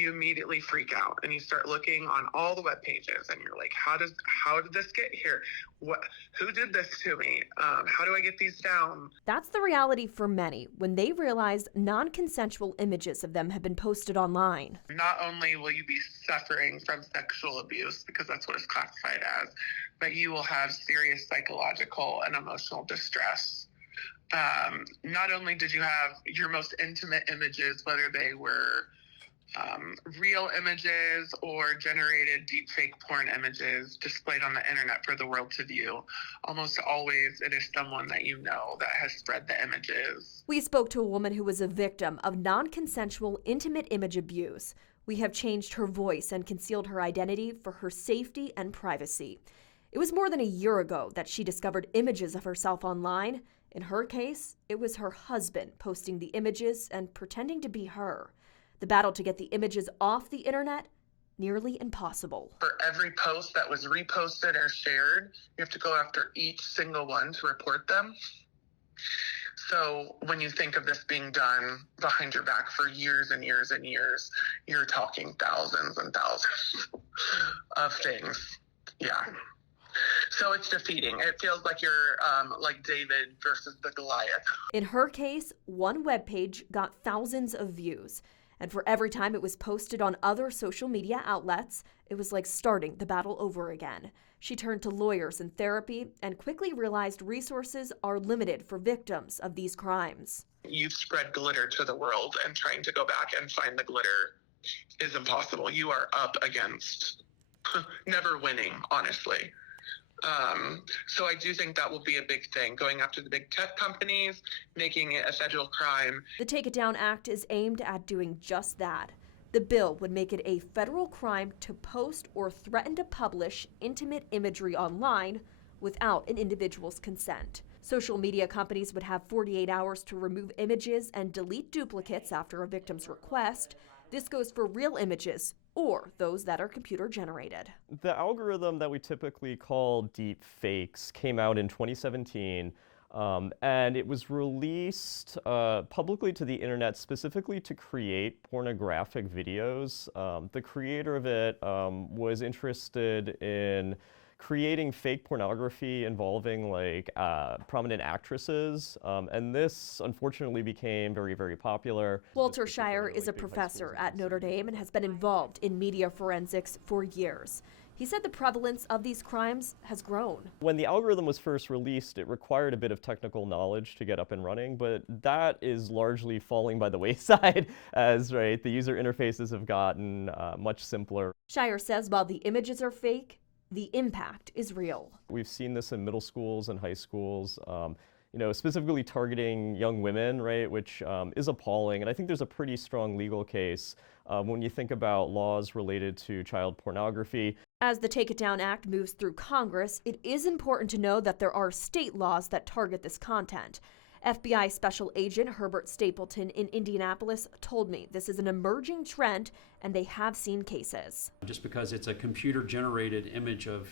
you immediately freak out and you start looking on all the web pages and you're like, how did this get here? Who did this to me? How do I get these down? That's the reality for many when they realize non-consensual images of them have been posted online. Not only will you be suffering from sexual abuse, because that's what it's classified as, but you will have serious psychological and emotional distress. Not only did you have your most intimate images, whether they were real images or generated deepfake porn images displayed on the internet for the world to view, almost always it is someone that you know that has spread the images. We spoke to a woman who was a victim of non-consensual intimate image abuse. We have changed her voice and concealed her identity for her safety and privacy. It was more than a year ago that she discovered images of herself online. In her case, it was her husband posting the images and pretending to be her. The battle to get the images off the internet, nearly impossible. For every post that was reposted or shared, you have to go after each single one to report them. So when you think of this being done behind your back for years and years and years, you're talking thousands and thousands of things. Yeah. So it's defeating. It feels like you're like David versus the Goliath. In her case, one webpage got thousands of views. And for every time it was posted on other social media outlets, it was like starting the battle over again. She turned to lawyers and therapy and quickly realized resources are limited for victims of these crimes. You've spread glitter to the world, and trying to go back and find the glitter is impossible. You are up against never winning, honestly. So I do think that will be a big thing, going after the big tech companies, making it a federal crime. The Take It Down Act is aimed at doing just that. The bill would make it a federal crime to post or threaten to publish intimate imagery online without an individual's consent. Social media companies would have 48 hours to remove images and delete duplicates after a victim's request. This goes for real images or those that are computer generated. The algorithm that we typically call deep fakes came out in 2017, and it was released publicly to the internet specifically to create pornographic videos. The creator of it was interested in creating fake pornography involving like prominent actresses, and this unfortunately became very, very popular. Walter Shire is a professor at Notre Dame and has been involved in media forensics for years. He said the prevalence of these crimes has grown. When the algorithm was first released, it required a bit of technical knowledge to get up and running, but that is largely falling by the wayside as the user interfaces have gotten much simpler. Shire says while the images are fake, the impact is real. We've seen this in middle schools and high schools, specifically targeting young women, which is appalling. And I think there's a pretty strong legal case when you think about laws related to child pornography. As the Take It Down Act moves through Congress, it is important to know that there are state laws that target this content. FBI Special Agent Herbert Stapleton in Indianapolis told me this is an emerging trend and they have seen cases. Just because it's a computer-generated image of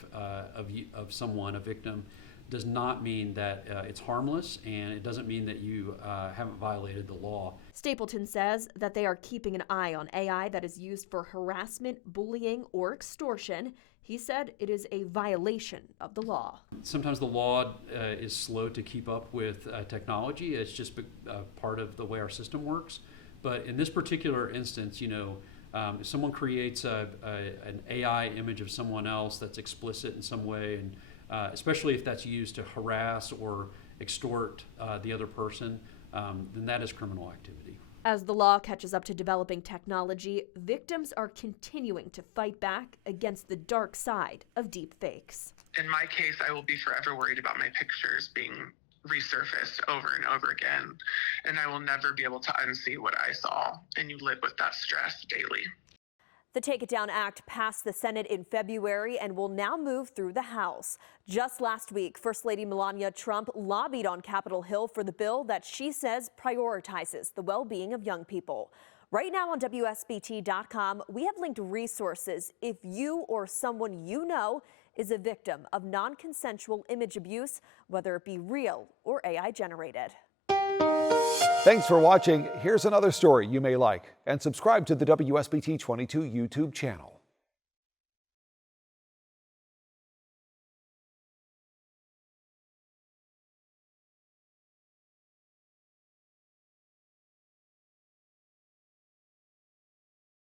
someone, a victim, does not mean that it's harmless, and it doesn't mean that you haven't violated the law. Stapleton says that they are keeping an eye on AI that is used for harassment, bullying, or extortion. He said it is a violation of the law. Sometimes the law is slow to keep up with technology. It's just part of the way our system works. But in this particular instance, if someone creates an AI image of someone else that's explicit in some way, and especially if that's used to harass or extort the other person, then that is criminal activity. As the law catches up to developing technology, victims are continuing to fight back against the dark side of deep fakes. In my case, I will be forever worried about my pictures being resurfaced over and over again, and I will never be able to unsee what I saw, and you live with that stress daily. The Take It Down Act passed the Senate in February and will now move through the House. Just last week, First Lady Melania Trump lobbied on Capitol Hill for the bill that she says prioritizes the well-being of young people. Right now on WSBT.com, we have linked resources if you or someone you know is a victim of non-consensual image abuse, whether it be real or AI generated. Thanks for watching. Here's another story you may like, and subscribe to the WSBT 22 YouTube channel.